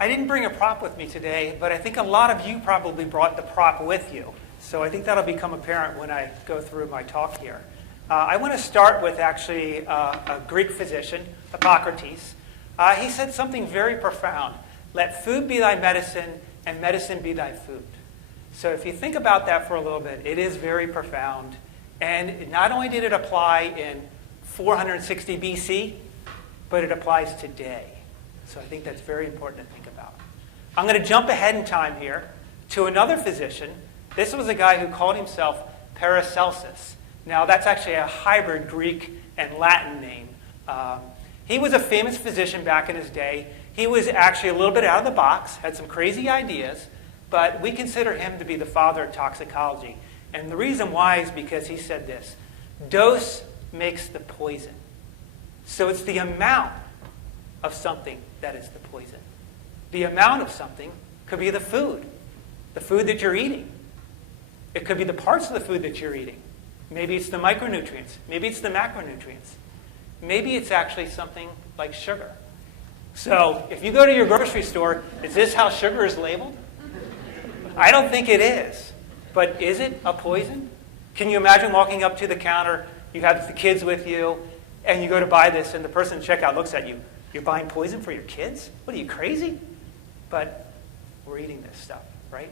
I didn't bring a prop with me today, but I think a lot of you probably brought the prop with you. So I think that'll become apparent when I go through my talk here. I want to start with actually a Greek physician, Hippocrates. He said something very profound. Let food be thy medicine, and medicine be thy food. So if you think about that for a little bit, it is very profound. And not only did it apply in 460 BC, but it applies today. So I think that's very important to think about. I'm going to jump ahead in time here to another physician. This was a guy who called himself Paracelsus. Now, that's actually a hybrid Greek and Latin name. He was a famous physician back in his day. He was actually a little bit out of the box, had some crazy ideas, but we consider him to be the father of toxicology. And the reason why is because he said this: dose makes the poison. So it's the amount of something that is the poison. The amount of something could be the food that you're eating. It could be the parts of the food that you're eating. Maybe it's the micronutrients. Maybe it's the macronutrients. Maybe it's actually something like sugar. So if you go to your grocery store, is this how sugar is labeled? I don't think it is. But is it a poison? Can you imagine walking up to the counter, you have the kids with you, and you go to buy this, and the person at checkout looks at you. You're buying poison for your kids? What are you, crazy? But we're eating this stuff, right?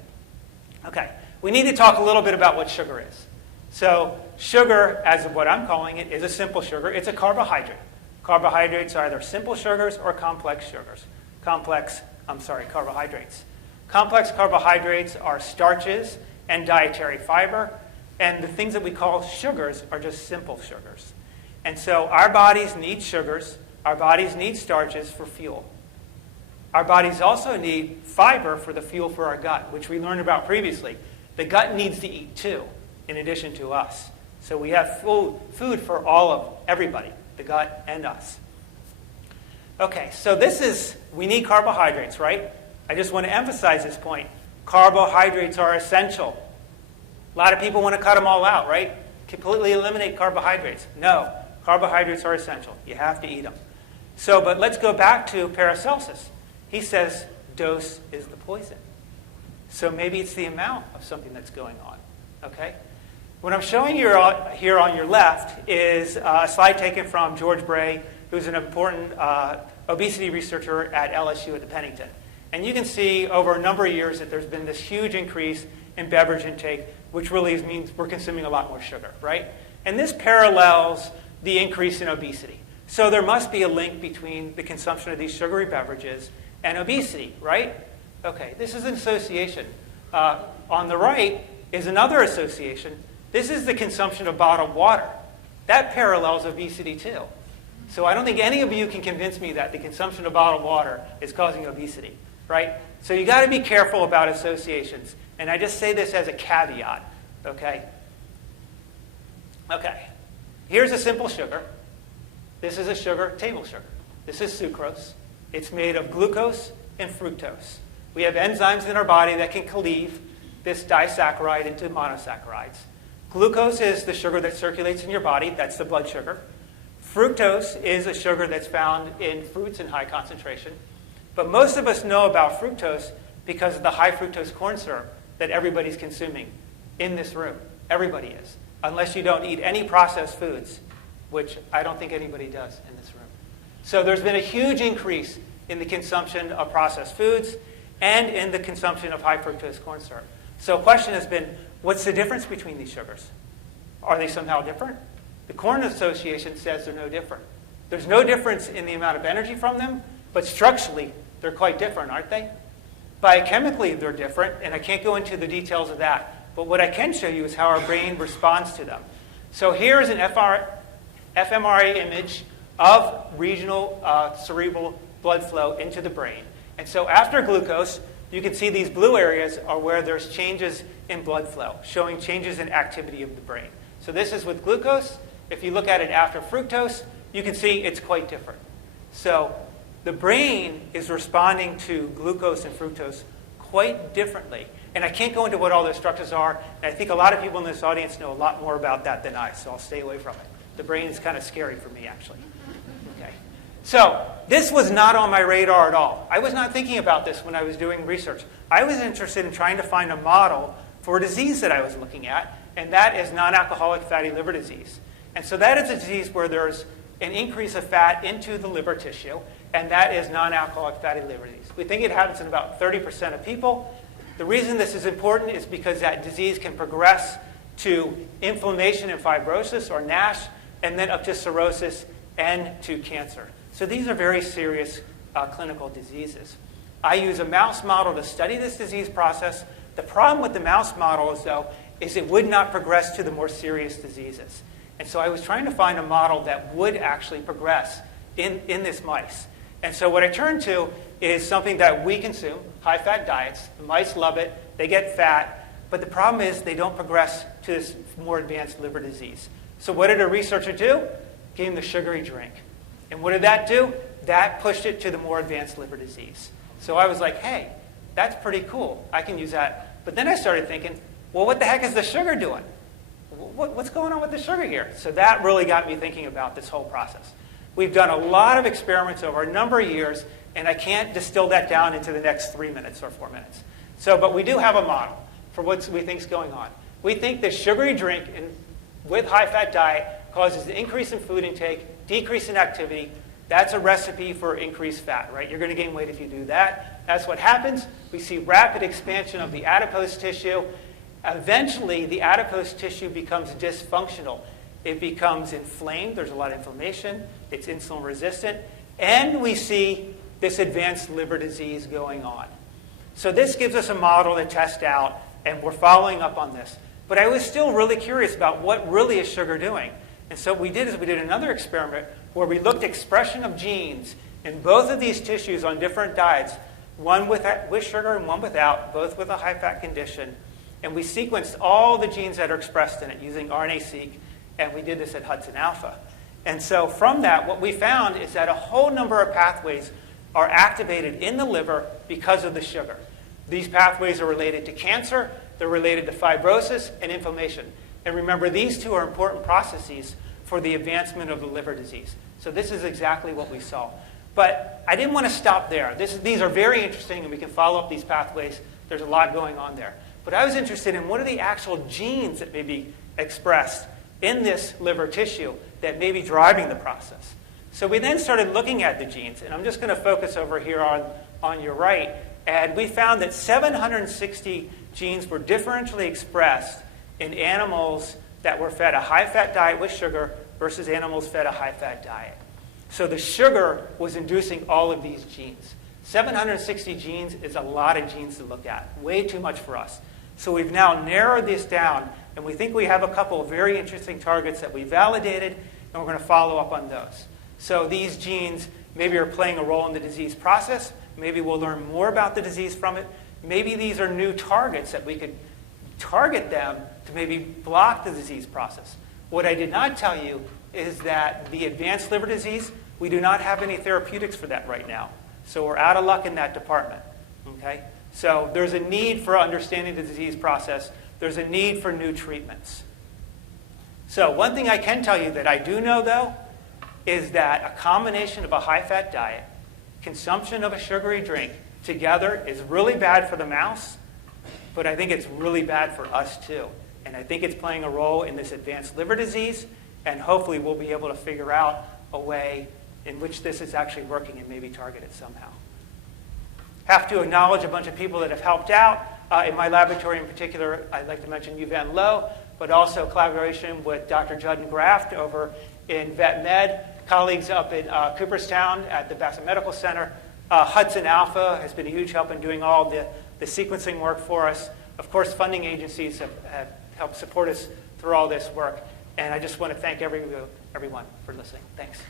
Okay, we need to talk a little bit about what sugar is. So sugar, as of what I'm calling it, is a simple sugar. It's a carbohydrate. Carbohydrates are either simple sugars or complex sugars. Carbohydrates. Complex carbohydrates are starches and dietary fiber, and the things that we call sugars are just simple sugars. And so our bodies need sugars. Our bodies need starches for fuel. Our bodies also need fiber for the fuel for our gut, which we learned about previously. The gut needs to eat too, in addition to us. So we have food for everybody, the gut and us. Okay, so we need carbohydrates, right? I just want to emphasize this point. Carbohydrates are essential. A lot of people want to cut them all out, right? Completely eliminate carbohydrates. No, carbohydrates are essential. You have to eat them. But let's go back to Paracelsus. He says dose is the poison. So maybe it's the amount of something that's going on. Okay? What I'm showing you here on your left is a slide taken from George Bray, who's an important obesity researcher at LSU at the Pennington. And you can see over a number of years that there's been this huge increase in beverage intake, which really means we're consuming a lot more sugar, right? And this parallels the increase in obesity. So there must be a link between the consumption of these sugary beverages and obesity, right? Okay, this is an association. On the right is another association. This is the consumption of bottled water. That parallels obesity too. So I don't think any of you can convince me that the consumption of bottled water is causing obesity, right? So you got to be careful about associations. And I just say this as a caveat, okay? Okay, here's a simple sugar. This is a sugar, table sugar. This is sucrose. It's made of glucose and fructose. We have enzymes in our body that can cleave this disaccharide into monosaccharides. Glucose is the sugar that circulates in your body. That's the blood sugar. Fructose is a sugar that's found in fruits in high concentration. But most of us know about fructose because of the high fructose corn syrup that everybody's consuming in this room. Everybody is. Unless you don't eat any processed foods, which I don't think anybody does in this room. So there's been a huge increase in the consumption of processed foods and in the consumption of high fructose corn syrup. So the question has been, what's the difference between these sugars? Are they somehow different? The Corn Association says they're no different. There's no difference in the amount of energy from them, but structurally, they're quite different, aren't they? Biochemically, they're different, and I can't go into the details of that. But what I can show you is how our brain responds to them. So here is an fMRI image of regional cerebral blood flow into the brain. And so after glucose, you can see these blue areas are where there's changes in blood flow, showing changes in activity of the brain. So this is with glucose. If you look at it after fructose, you can see it's quite different. So the brain is responding to glucose and fructose quite differently. And I can't go into what all those structures are. And I think a lot of people in this audience know a lot more about that than I, so I'll stay away from it. The brain is kind of scary for me, actually. Okay. So this was not on my radar at all. I was not thinking about this when I was doing research. I was interested in trying to find a model for a disease that I was looking at, and that is non-alcoholic fatty liver disease. And so that is a disease where there's an increase of fat into the liver tissue, and that is non-alcoholic fatty liver disease. We think it happens in about 30% of people. The reason this is important is because that disease can progress to inflammation and fibrosis, or NASH, and then up to cirrhosis and to cancer. So these are very serious clinical diseases. I use a mouse model to study this disease process. The problem with the mouse model is it would not progress to the more serious diseases. And so I was trying to find a model that would actually progress in this mice. And so what I turned to is something that we consume, high-fat diets. The mice love it. They get fat. But the problem is they don't progress to this more advanced liver disease. So what did a researcher do? Gave them the sugary drink. And what did that do? That pushed it to the more advanced liver disease. So I was like, hey, that's pretty cool. I can use that. But then I started thinking, well, what the heck is the sugar doing? What's going on with the sugar here? So that really got me thinking about this whole process. We've done a lot of experiments over a number of years, and I can't distill that down into the next 3 minutes or 4 minutes. But we do have a model for what we think is going on. We think the sugary drink with high-fat diet causes an increase in food intake, decrease in activity. That's a recipe for increased fat, right? You're going to gain weight if you do that. That's what happens. We see rapid expansion of the adipose tissue. Eventually, the adipose tissue becomes dysfunctional. It becomes inflamed. There's a lot of inflammation. It's insulin resistant. And we see this advanced liver disease going on. So this gives us a model to test out, and we're following up on this. But I was still really curious about what really is sugar doing. And so what we did is we did another experiment where we looked at expression of genes in both of these tissues on different diets, one with sugar and one without, both with a high-fat condition. And we sequenced all the genes that are expressed in it using RNA-Seq, and we did this at Hudson Alpha. And so from that, what we found is that a whole number of pathways are activated in the liver because of the sugar. These pathways are related to cancer, they're related to fibrosis and inflammation. And remember, these two are important processes for the advancement of the liver disease. So this is exactly what we saw. But I didn't want to stop there. These are very interesting, and we can follow up these pathways. There's a lot going on there. But I was interested in what are the actual genes that may be expressed in this liver tissue that may be driving the process. So we then started looking at the genes, and I'm just going to focus over here on your right. And we found that 760 genes were differentially expressed in animals that were fed a high-fat diet with sugar versus animals fed a high-fat diet. So the sugar was inducing all of these genes. 760 genes is a lot of genes to look at, way too much for us. So we've now narrowed this down, and we think we have a couple of very interesting targets that we validated, and we're going to follow up on those. So these genes maybe are playing a role in the disease process. Maybe we'll learn more about the disease from it. Maybe these are new targets that we could target them to maybe block the disease process. What I did not tell you is that the advanced liver disease, we do not have any therapeutics for that right now. So we're out of luck in that department. Okay? So there's a need for understanding the disease process. There's a need for new treatments. So one thing I can tell you that I do know, though, is that a combination of a high-fat diet, consumption of a sugary drink together is really bad for the mouse, but I think it's really bad for us too. And I think it's playing a role in this advanced liver disease, and hopefully we'll be able to figure out a way in which this is actually working and maybe target it somehow. Have to acknowledge a bunch of people that have helped out. In my laboratory in particular, I'd like to mention Yuvan Low, but also collaboration with Dr. Judden Graft over in Vet Med, colleagues up in Cooperstown at the Bassett Medical Center. Hudson Alpha has been a huge help in doing all the sequencing work for us. Of course, funding agencies have helped support us through all this work. And I just want to thank everyone for listening. Thanks.